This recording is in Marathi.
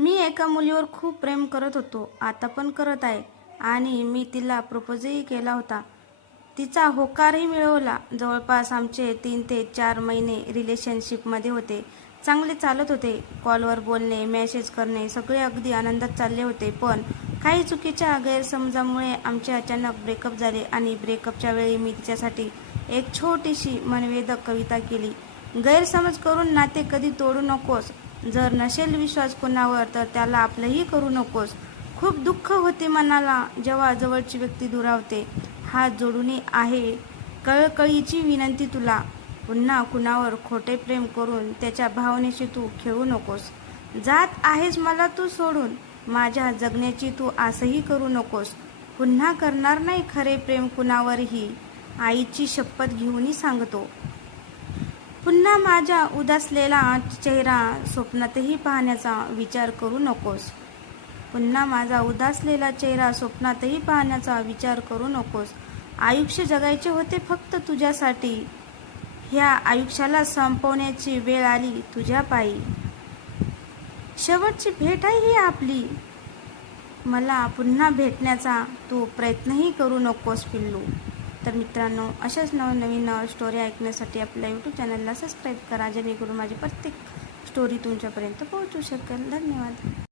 मी एका मुलीवर खूप प्रेम करत होतो, आता पण करत आहे आणि मी तिला प्रपोजही केला होता. तिचा होकारही मिळवला. जवळपास आमचे 3 ते 4 महिने रिलेशनशिपमध्ये होते. चांगले चालत होते. कॉलवर बोलणे, मेसेज करणे सगळे अगदी आनंदात चालले होते. पण काही चुकीच्या गैरसमजामुळे आमचे अचानक ब्रेकअप झाले आणि ब्रेकअपच्या वेळी मी तिच्यासाठी एक छोटीशी मनवेदक कविता केली. गैरसमज करून नाते कधी तोडू नकोस. जर नसेल विश्वास कोणावर तर त्याला आपलंही करू नकोस. खूप दुःख होते मनाला जेव्हा जवळची व्यक्ती दुरावते. हात जोडून आहे कळकळीची विनंती तुला. पुन्हा कुणावर खोटे प्रेम करून त्याच्या भावनेशी तू खेळू नकोस. जात आहेस मला तू सोडून, माझ्या जगण्याची तू आसही करू नकोस. पुन्हा करणार नाही खरे प्रेम कुणावरही, आईची शपथ घेऊनही सांगतो. पुन्हा माझा उदासलेला चेहरा स्वप्नातही पाहण्याचा विचार करू नकोस. पुन्हा माझा उदासलेला चेहरा स्वप्नातही पाहण्याचा विचार करू नकोस. आयुष्य जगायचे होते फक्त तुझ्यासाठी. ह्या आयुष्याला संपवण्याची वेळ आली तुझ्या पायी. शेवटची भेट आहे ही आपली. मला पुन्हा भेटण्याचा तू प्रयत्नही करू नकोस पिल्लू. तर मित्रांनो, अशाच नवनवीन स्टोरी ऐकण्यासाठी आपल्या यूट्यूब चॅनलला सबस्क्राईब करा, जेणेकरून माझी प्रत्येक स्टोरी तुमच्यापर्यंत पोहोचू शकेल. धन्यवाद.